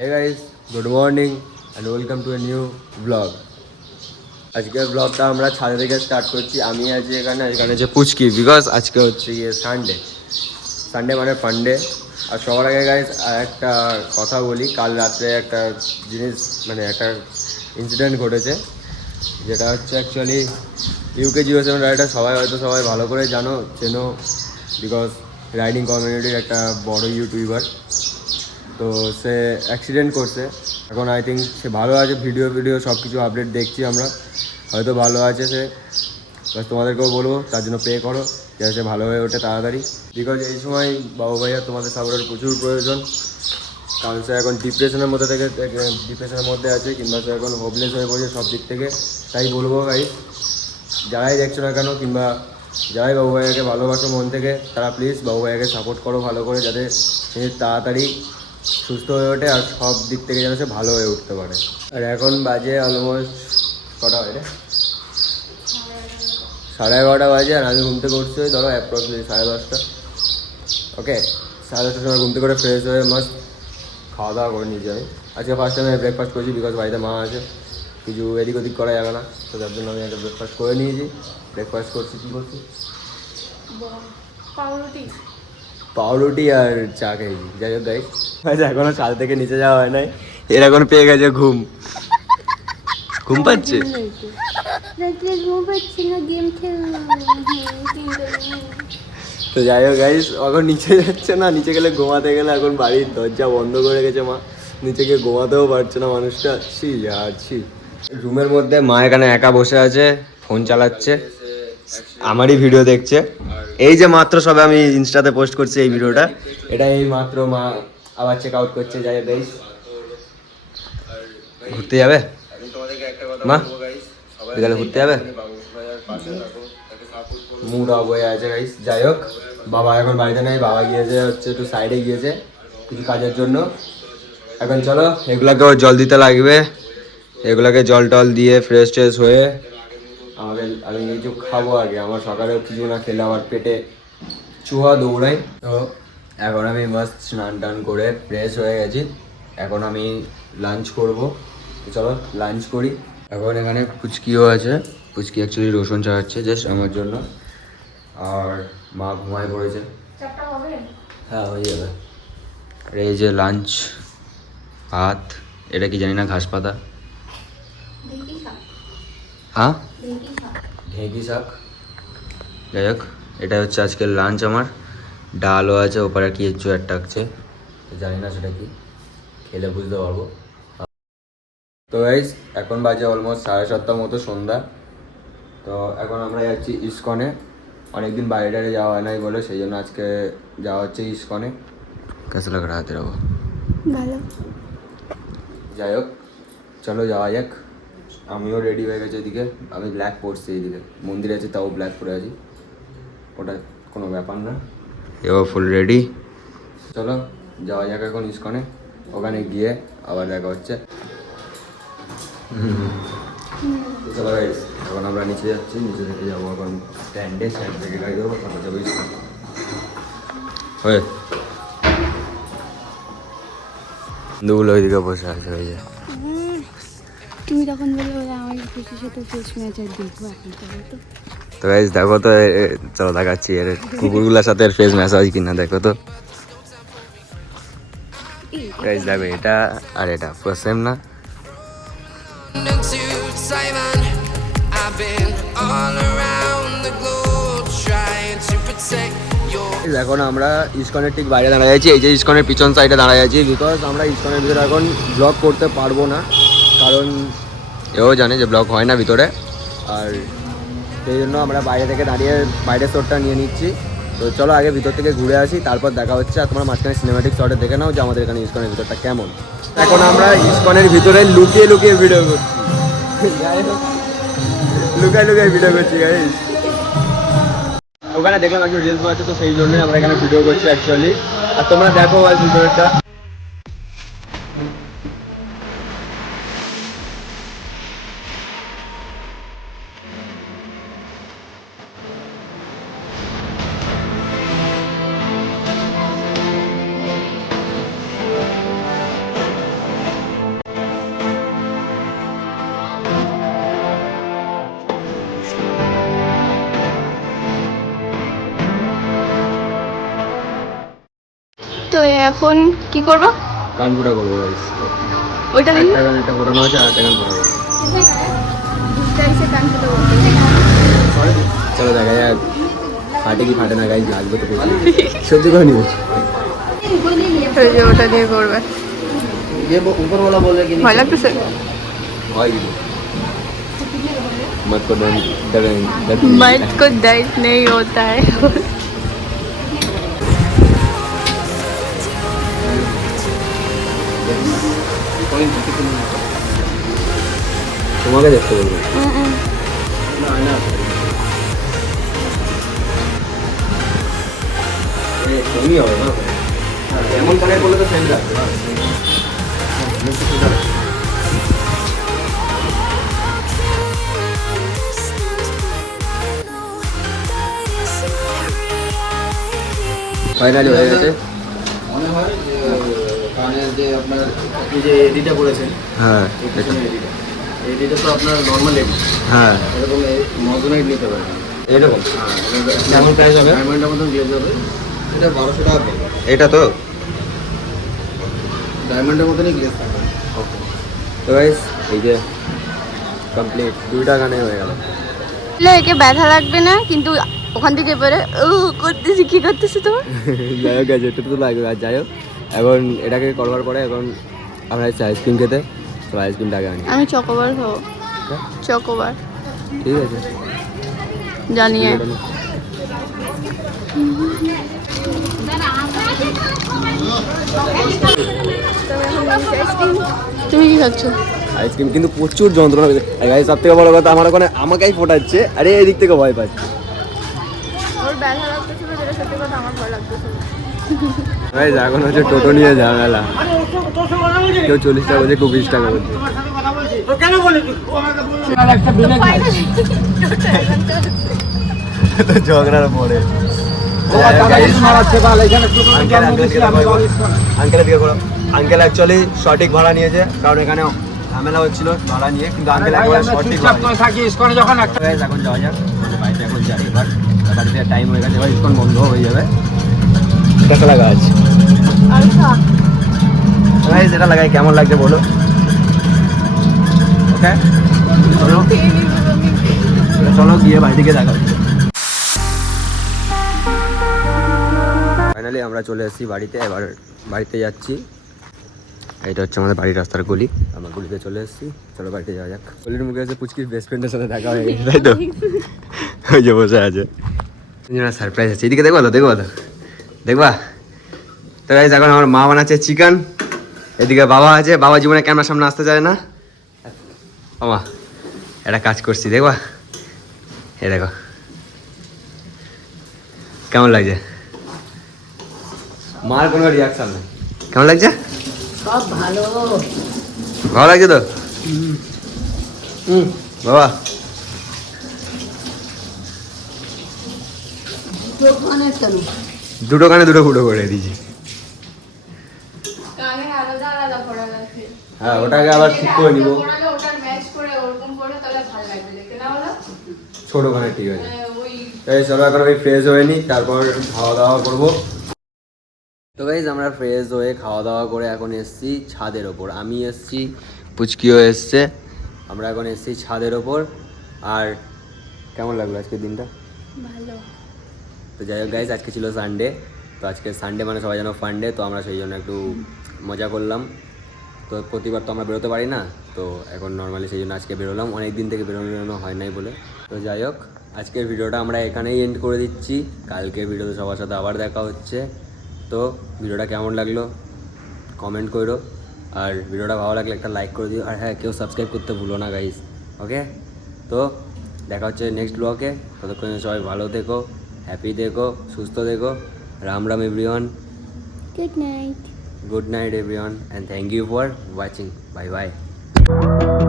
Hey guys, good morning and welcome to a new vlog. আজকের ব্লগটা আমরা ছাদে থেকে স্টার্ট করছি। আমি আছি এখানে যে পুচকি, বিকজ আজকে হচ্ছে গিয়ে সানডে মানে ফান্ডে। আর সবার আগে গাইজ আর একটা কথা বলি, কাল রাত্রে একটা জিনিস মানে একটা ইনসিডেন্ট ঘটেছে, যেটা হচ্ছে অ্যাকচুয়ালি ইউকে জিও7 রাইডার সবাই ভালো করে চেনো, বিকজ রাইডিং কমিউনিটির একটা বড় ইউটিউবার। তো সে অ্যাক্সিডেন্ট করছে, এখন আই থিঙ্ক সে ভালো আছে, ভিডিও সব কিছু আপডেট দেখছি আমরা, হয়তো ভালো আছে সে। বাস তোমাদেরকেও বলবো তার জন্য প্রে করো যাতে সে ভালো হয়ে ওঠে তাড়াতাড়ি, বিকজ এই সময় বাবু ভাইয়া তোমাদের সাপোর্টের প্রচুর প্রয়োজন। কারণ সে এখন ডিপ্রেশনের মধ্যে আছে, কিংবা সে এখন হোপলেস হয়ে পড়েছে সব দিক থেকে। তাই বলবো ভাই, যারাই দেখছো না কেন, কিংবা যারাই বাবু ভাইয়াকে ভালোবাসো মন থেকে, তারা প্লিজ বাবু ভাইয়াকে সাপোর্ট করো ভালো করে, যাতে সে তাড়াতাড়ি সুস্থ হয়ে ওঠে আর সব দিক থেকে যেন সে ভালো হয়ে উঠতে পারে। আর এখন বাজে অলমোস্ট কটা হয় রে, 11:30 বাজে। আর আমি ঘুম থেকে উঠছি ওই ধরো অ্যাপ্রক্সিমেটলি 10:30। ওকে, 10:30 সময় ঘুম থেকে করে ফ্রেশ হয়ে মাস্ট খাওয়া দাওয়া করে নিয়েছি আমি। আজকে ফার্স্ট টাইম আমি ব্রেকফাস্ট করেছি, বিকজ বাড়িতে মা আছে, কিছু এদিক ওদিক করা যাবে না, তো তার জন্য আমি একটা ব্রেকফাস্ট করে নিয়েছি। ব্রেকফাস্ট করছি, কী করছি, পাউরুটি আর চা খেয়েছি। যাই হোক গাইস, এখনো ছাদ থেকে নিচে যাওয়া হয় নাই, এর এখন পেয়ে গেছে ঘুম পাচ্ছে। তো যাই হোক গাইস, এখন নিচে যাচ্ছে না, নিচে গেলে ঘুমাতে গেলে এখন বাড়ির দরজা বন্ধ করে গেছে মা, নিচে গিয়ে ঘুমাতেও পারছে না মানুষটা। ছি। রুমের মধ্যে মা এখানে একা বসে আছে, ফোন চালাচ্ছে, আমারই ভিডিও দেখছে। এই যে মাত্র সবে আমি ইনস্টাতে পোস্ট করছি এই ভিডিওটা, এটা এই মাত্র মা আবার চেক আউট করছে। যাই হোক গাইস, ঘুরতে যাবে মা, বিকালে ঘুরতে যাবে, মুড অফ হয়ে আছে গাইস। যাই হোক, বাবা এখন বাড়িতে নেই, বাবা গিয়েছে হচ্ছে একটু সাইডে গিয়েছে কিছু কাজের জন্য। এখন চলো এগুলাকেও জল দিতে লাগবে, এগুলাকে জল টল দিয়ে ফ্রেশ ট্রেশ হয়ে আমি কিছু খাবো আগে। আমার সকালেও কিছু না খেলে আমার পেটে চুহা দৌড়াই। তো এখন আমি মাস্ট স্নান টান করে ফ্রেশ হয়ে গেছি, এখন আমি লাঞ্চ করব। তো চলো লাঞ্চ করি। এখন এখানে পুচকিও আছে, পুচকি অ্যাকচুয়ালি রসুন চালাচ্ছে জাস্ট আমার জন্য, আর মা ঘুমায় পড়েছে। হ্যাঁ হয়ে যাবে। আর এই যে লাঞ্চ, ভাত, এটা কি জানি না, ঘাস পাতা, হ্যাঁ ঢেঁকি শাক। যাই হোক, এটা হচ্ছে আজকের লাঞ্চ আমার। ডালও আছে, ওপরে কি একটু একটা আছে, জানি না সেটা কি, খেলে বুঝতে পারবো। তো গাইস, এখন বাজে অলমোস্ট 7:30 মতো সন্ধ্যা। তো এখন আমরা যাচ্ছি ইস্কনে, অনেকদিন বাইরে যাওয়া হয় নাই বলে সেই জন্য আজকে যাওয়া হচ্ছে ইস্কনে। কেসে লাগ রাহা তেরা ভালো। যাই হোক চলো যাওয়া যাক। আমিও রেডি হয়ে গেছি, এদিকে আমি ব্ল্যাক পরছি, এইদিকে মন্দির আছে তাও ব্ল্যাক পরে আছি, ওটা কোনো ব্যাপার না। এও ফুল রেডি, চলো যাওয়া যাক এখন ইস্কনে। ওখানে গিয়ে আবার দেখা হচ্ছে। চলো গাইস, এখন আমরা নিচে যাচ্ছি, নিচে থেকে যাবো এখন স্ট্যান্ড থেকে গাড়ি দেবো, তারপর যাবো ইস্কন হয়ে। দুগুলো ওইদিকে বসে আছে, ওই যে তুমি তখন বলে আমার খুশির সাথে ফেস ম্যাচ আর দেখবো এখন তো। তো গাইস দেখো তো, চলো দেখাচ্ছি এর কুকুরগুলোর সাথে ফেস ম্যাচ হয় কিনা, দেখো তো গাইস। দেখো এটা আর এটা পুরো সেম না? এখন আমরা ইস্কনের ঠিক বাইরে দাঁড়ায় আছি, এই যে ইস্কনের পিছন সাইডে দাঁড়ায় আছি, বিকজ আমরা ইস্কনের ভিতরে এখন ব্লগ করতে পারবো না, কারণ এও জানে যে ব্লগ হয় না ভিতরে। আর সেই জন্য আমরা বাইরে থেকে দাঁড়িয়ে বাইরের শটটা নিয়ে নিচ্ছি। তো চলো আগে ভিতর থেকে ঘুরে আসি, তারপর দেখা হচ্ছে। আর তোমরা মাঝখানে সিনেমাটিক শটে দেখে নাও যে আমাদের এখানে ইস্কনের ভিতরটা কেমন। এখন আমরা ইস্কনের ভিতরে লুকিয়ে ভিডিও করছি, লুকায় ভিডিও করছি গাইস। ওখানে দেখলাম একটু রিলস আছে, তো সেই জন্যই আমরা এখানে ভিডিও করছি অ্যাকচুয়ালি। আর তোমরা দেখো আর ভিডিওটা। এখন কি করব? গান ফুটা করবো গাইস। ওইটা দেখি। একটা গান একটা ফোটানো আছে, আর একটা গান ফোটাবো। চলো দেখা যাক ফাটে কি ফাটে না গাইস, লাগবে তো প্রচুর। সহ্য করে নিবো। ওই যে ওটা দিয়ে করবে। ये ऊपर वाला बोल रहे कि ভয় লাগতেছে? भय मत को डर मर्द को दर्द नहीं होता है। তোমাকে দেখতে বলবো না না সেমই হবে না, এমন জায়গায় বলে তো সেম লাগবে না। ফাইনালি হয়ে গেছে। মনে হয় যে কানের যে আপনার এই যে এডিটা করেছেন, হ্যাঁ এই পিছনে এডিটা, এডিটা তো আপনার নর্মাল এডি, হ্যাঁ এরকম মজনাইট নিতে পারেন। এরকম কেমন প্রাইস হবে? ডায়মন্ডের মতন গ্লেজ হবে, এটা 1200 টাকা পড়বে। এটা তো ডায়মন্ডের মতনই গ্লেজ থাকবে। ওকে, তো গাইস এই যে কমপ্লিট, দুইটা গানে হয়ে গেল। একে ব্যথা লাগবে না, কিন্তু ওখান থেকে পরে ও করতেছি, কি করতেছি তোমার? যাই হোক গাইস, এটা তো লাগবে। আর যাই হোক, এখন এটাকে করবার পরে এখন আমরা যাচ্ছি আইসক্রিম খেতে। তো আইসক্রিমটা আগে আনি। আমি চকোবার খাবো। চকোবার ঠিক আছে, জানিয়ে। তুমি কি খাচ্ছ? আইসক্রিম কিন্তু প্রচুর যন্ত্রণা হয়েছে। গাইস সব থেকে বড় কথা, আমার ওখানে আমাকেই ফোটাচ্ছে, আরে এদিক থেকে ভয় পাচ্ছে। ওর ব্যথা লাগতেছিল, যেটা সত্যি কথা আমার ভয় লাগতেছিল। গাইস এখন হচ্ছে টোটো নিয়ে ঝামেলা, কেউ 40 টাকা বলছে, কেউ 20 টাকা বলছে। ঝগড়ার পরে আঙ্কেল অ্যাকচুয়ালি সঠিক ভাড়া নিয়েছে, কারণ এখানে ঝামেলা হচ্ছিল ভাড়া নিয়ে, কিন্তু আঙ্কেল একবার সঠিক ভাড়া। এখন যাওয়া যাক বাড়িতে, এখন যাই এবার। বাড়িতে টাইম হয়ে গেছে, এবার ইস্কন বন্ধ হয়ে যাবে। দেখা লাগা আছে যেটা লাগাই, কেমন লাগছে বলো? ওকে চলো চলো গিয়ে বাড়ি থেকে দেখা হচ্ছে। ফাইনালি আমরা চলে এসেছি বাড়িতে, এবার বাড়িতে যাচ্ছি। এটা হচ্ছে আমাদের বাড়ির রাস্তার গলি, আমরা গলিতে চলে এসেছি। চলো বাড়িতে যাওয়া যাক। গলির মুখে এসে পুচকির বেস্ট ফ্রেন্ডের সাথে দেখা হয়ে গেছে, তাই তো? ওই যে বসে আছে, সারপ্রাইজ আছে। এদিকে দেখবা তো, দেখবা তো, দেখবা তো গাইস। এখন আমার মা বানাচ্ছে চিকেন, এদিকে বাবা আছে, বাবা জীবনে ক্যামেরার সামনে আসতে চায় না। আমা একটা কাজ করছি, দেখবা? এ দেখো কেমন লাগছে। মার কোনো রিয়াকশন নেই। কেমন লাগছে? সব ভালো। ভালো লাগছে তো? বাবা দোকানে কেন? দুটো কানে দুটো ফুটো করে দিয়েছি। কানে আলাদা আলাদা পড়া লাগছে। হ্যাঁ, ওটাকে আবার ঠিক করে নিব। পড়ালে ওটার ম্যাচ করে ওরকম করে, তাহলে ভালো লাগবে দেখতে, না বলো? ছোট কানে ঠিক আছে। ওই তাই চলো এখন আমি ফ্রেশ হয়ে নিই, তারপর খাওয়া দাওয়া করবো। তো গাইজ আমরা ফ্রেশ হয়ে খাওয়া দাওয়া করে এখন এসেছি ছাদের ওপর। আমি এসেছি, পুচকিও এসছে, আমরা এখন এসেছি ছাদের ওপর। আর কেমন লাগলো আজকের দিনটা? ভালো। তো যাই হোক গাইজ, আজকে ছিল সানডে। তো আজকে সানডে মানে সবাই যেন ফান্ডে, তো আমরা সেই জন্য একটু মজা করলাম। তো প্রতিবার তো আমরা বেরোতে পারি না, তো এখন নর্মালি সেই জন্য আজকে বেরোলাম। অনেক দিন থেকে বেরোনো হয় নাই বলে। তো যাই হোক, আজকের ভিডিওটা আমরা এখানেই এন্ড করে দিচ্ছি। কালকের ভিডিওতে সবার সাথে আবার দেখা হচ্ছে। তো ভিডিওটা কেমন লাগলো কমেন্ট করো, আর ভিডিওটা ভালো লাগলে একটা লাইক করে দিও। আর হ্যাঁ, কেউ সাবস্ক্রাইব করতে ভুলো না গাইস, ওকে? তো দেখা হচ্ছে নেক্সট ব্লগে। ততক্ষণে সবাই ভালো থেকো, হ্যাপি থেকো, সুস্থ থেকো। Ram Ram everyone, good night. good night everyone, and thank you for watching. Bye bye.